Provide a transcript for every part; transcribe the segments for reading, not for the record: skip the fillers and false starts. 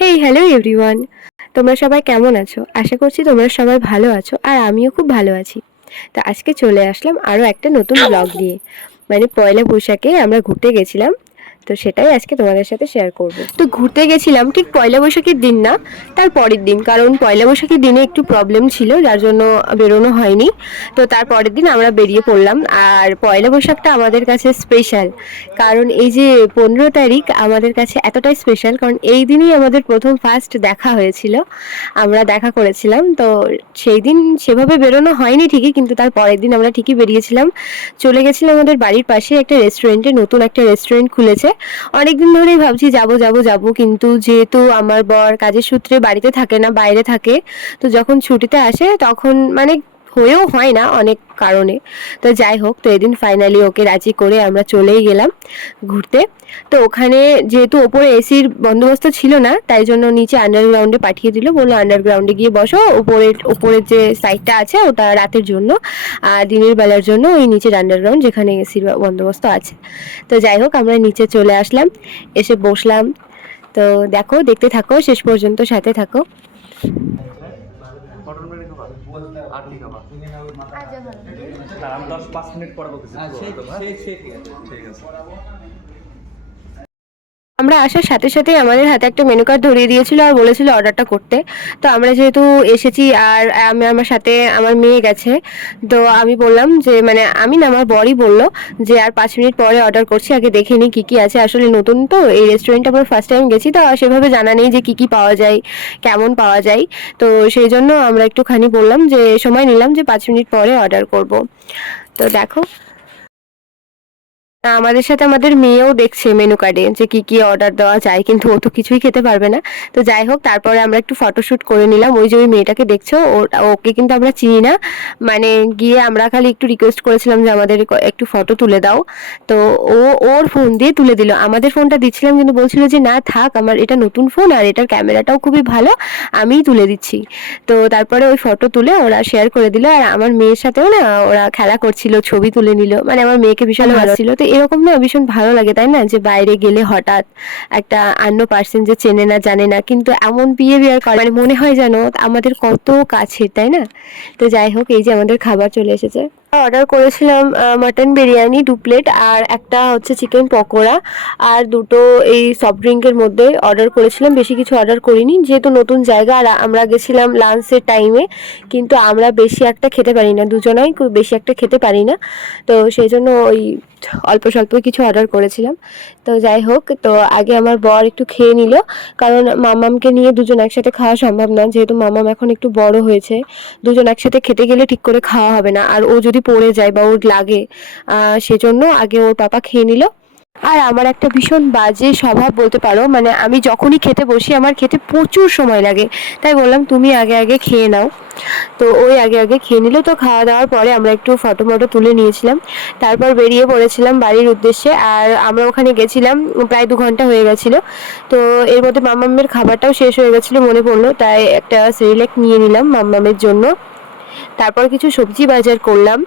Hey hello everyone, তোমরা সবাই কেমন আছো? আশা করছি তোমরা সবাই ভালো আছো আর আমিও খুব ভালো আছি। তো আজকে চলে আসলাম আরও একটা নতুন ব্লগ নিয়ে। মানে পয়লা বৈশাখে আমরা ঘুরতে গেছিলাম, তো সেটাই আজকে তোমাদের সাথে শেয়ার করব। তো ঘুরতে গেছিলাম ঠিক পয়লা বৈশাখের দিন না, তার পরের দিন, কারণ পয়লা বৈশাখের দিনে একটু প্রবলেম ছিল যার জন্য বেরোনো হয়নি। তো তার পরের দিন আমরা বেরিয়ে পড়লাম। আর পয়লা বৈশাখটা আমাদের কাছে স্পেশাল, কারণ এই যে 15 তারিখ আমাদের কাছে এতটাই স্পেশাল কারণ এই দিনই আমাদের প্রথম ফার্স্ট দেখা হয়েছিল, আমরা দেখা করেছিলাম। তো সেই দিন সেভাবে বেরোনো হয়নি ঠিকই, কিন্তু তার পরের দিন আমরা ঠিকই বেরিয়েছিলাম। চলে গেছিলাম আমাদের বাড়ির পাশে একটা রেস্টুরেন্টে, নতুন একটা রেস্টুরেন্ট খুলেছে। অনেকদিন ধরেই ভাবছি যাব যাব যাব, কিন্তু যেহেতু আমার বর কাজের সূত্রে বাড়িতে থাকে না, বাইরে থাকে, তো যখন ছুটিতে আসে তখন মানে হয়েও হয় না অনেক কারণে। তো যাই হোক, তো এদিন ফাইনালি ওকে রাজি করে আমরা চলেই গেলাম ঘুরতে। তো ওখানে যেহেতু ওপরে এসির বন্দোবস্ত ছিল না, তাই জন্য নিচে আন্ডারগ্রাউন্ডে পাঠিয়ে দিল, বললো আন্ডারগ্রাউন্ডে গিয়ে বসো, উপরের যে সাইডটা আছে ওটা রাতের জন্য, আর দিনের বেলার জন্য ওই নিচের আন্ডারগ্রাউন্ড যেখানে এসির বন্দোবস্ত আছে। তো যাই হোক, আমরা নিচে চলে আসলাম, এসে বসলাম। তো দেখো, দেখতে থাকো, শেষ পর্যন্ত সাথে থাকো। আমি 10-5 মিনিট পরে বলতেছি। ঠিক আছে। আমরা আসার সাথে সাথেই আমাদের হাতে একটা মেনু কার্ড ধরিয়ে দিয়েছিল আর বলেছিল অর্ডারটা করতে। তো আমরা যেহেতু এসেছি আর আমি, আমার সাথে আমার মেয়ে গেছে, তো আমি বললাম যে, মানে আমি না, আমার বরই বললো যে আর 5 মিনিট পরে অর্ডার করছি, আগে দেখে নিই কী কী আছে। আসলে নতুন তো এই রেস্টুরেন্টে আমরা ফার্স্ট টাইম গেছি, তো সেভাবে জানা নেই যে কী কী পাওয়া যায়, কেমন পাওয়া যায়। তো সেই জন্য আমরা একটুখানি বললাম যে, সময় নিলাম যে 5 মিনিট পরে অর্ডার করব। তো দেখো, আমাদের সাথে আমাদের মেয়েও দেখছে মেনু কার্ডে যে কি কি অর্ডার দেওয়া যায়, কিন্তু ও তো কিছুই খেতে পারবে না। তো যাই হোক, তারপরে আমরা একটু ফটোশ্যুট করে নিলাম। ওই যে ওই মেয়েটাকে দেখছো, ওকে কিন্তু আমরা চিনি না, মানে গিয়ে আমরা খালি একটু রিকোয়েস্ট করেছিলাম যে আমাদের একটু ফটো তুলে দাও। তো ও ওর ফোন দিয়ে তুলে দিল, আমাদের ফোনটা দিচ্ছিলাম কিন্তু বলছিল যে না থাক, আমার এটা নতুন ফোন আর এটার ক্যামেরাটাও খুবই ভালো, আমিই তুলে দিচ্ছি। তো তারপরে ওই ফটো তুলে ওরা শেয়ার করে দিল, আর আমার মেয়ের সাথেও না ওরা খেলা করছিল, ছবি তুলে নিল, মানে আমার মেয়েকে ভীষণ ভালো ছিল। তো এরকম না ভীষণ ভালো লাগে, তাই না, যে বাইরে গেলে হঠাৎ একটা অন্য পার্সন যে চেনে না জানে না, কিন্তু এমন বিহেভিয়ার করে, মানে মনে হয় যেন আমাদের কত কাছের, তাই না। তো যাই হোক, এই যে আমাদের খাবার চলে এসেছে। অর্ডার করেছিলাম মাটন বিরিয়ানি 2 প্লেট, আর একটা হচ্ছে চিকেন পকোড়া, আর দুটো এই সফট ড্রিঙ্কের মধ্যে অর্ডার করেছিলাম। বেশি কিছু অর্ডার করিনি, যেহেতু নতুন জায়গা আর আমরা গেছিলাম লাঞ্চের টাইমে, কিন্তু আমরা বেশি একটা খেতে পারি না, দুজনাই খুব বেশি একটা খেতে পারি না। তো সেই জন্য ওই অল্প স্বল্প কিছু অর্ডার করেছিলাম। তো যাই হোক, তো আগে আমার বর একটু খেয়ে নিল, কারণ মামামকে নিয়ে দুজন একসাথে খাওয়া সম্ভব না, যেহেতু মামাম এখন একটু বড় হয়েছে। দুজন একসাথে খেতে গেলে ঠিক করে খাওয়া হবে না, আর ও যদি পড়ে যায় বা ওর লাগে, সেজন্য আগে ওর পাপা খেয়ে নিল। আর আমার একটা ভীষণ বাজে স্বভাব বলতে পারো, মানে আমি যখনই খেতে বসি আমার খেতে প্রচুর সময় লাগে, তাই বললাম তুমি আগে আগে খেয়ে নাও। তো ওই আগে আগে খেয়ে নিল। তো খাওয়া দাওয়ার পরে আমরা একটু ফটো মটো তুলে নিয়েছিলাম, তারপর বেরিয়ে পড়েছিলাম বাড়ির উদ্দেশ্যে। আর আমরা ওখানে গেছিলাম প্রায় 2 ঘন্টা হয়ে গেছিলো। তো এর মধ্যে মাম্মামের খাবারটাও শেষ হয়ে গেছিলো, মনে পড়লো, তাই একটা সেরিল্যাক নিয়ে নিলাম মাম্মামের জন্য। তারপর কিছু সবজি বাজার করলাম।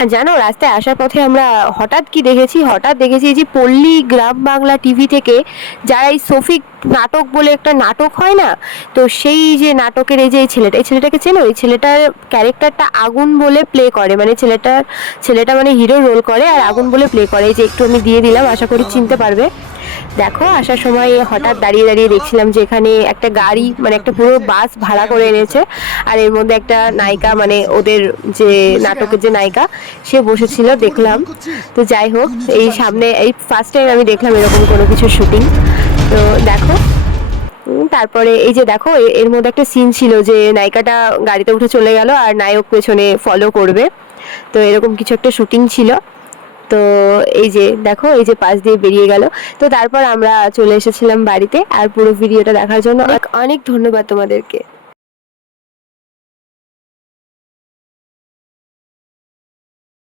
আর জানো, রাস্তায় আসার পথে আমরা হঠাৎ দেখেছি এই যে পল্লী গ্রাম বাংলা টিভি থেকে যারা এই শফিক নাটক বলে একটা নাটক হয় না, তো সেই যে নাটকের এই যে এই ছেলেটাকে চেনো? এই ছেলেটার ক্যারেক্টারটা আগুন বলে প্লে করে, মানে ছেলেটা মানে হিরো রোল করে আর আগুন বলে প্লে করে। এই যে একটু আমি দিয়ে দিলাম, আশা করি চিনতে পারবে। দেখো, আসার সময় হঠাৎ দাঁড়িয়ে দাঁড়িয়ে দেখছিলাম যে এখানে একটা গাড়ি, মানে একটা পুরো বাস ভাড়া করে এনেছে, আর এর মধ্যে একটা নায়িকা, মানে ওদের যে নাটকের যে নায়িকা, সে বসেছিল, দেখলাম। তো যাই হোক, এই সামনে এই ফার্স্ট টাইম আমি দেখলাম এরকম কোনো কিছু শুটিং। তো দেখো, তারপরে এই যে দেখো, এর মধ্যে একটা সিন ছিল যে নায়িকাটা গাড়িতে উঠে চলে গেল আর নায়ক পেছনে ফলো করবে, তো এরকম কিছু একটা শুটিং ছিল। তো এই যে দেখো, এই যে পাশ দিয়ে বেরিয়ে গেল। তো তারপর আমরা চলে এসেছিলাম বাড়িতে। আর পুরো ভিডিওটা দেখার জন্য অনেক অনেক ধন্যবাদ তোমাদেরকে।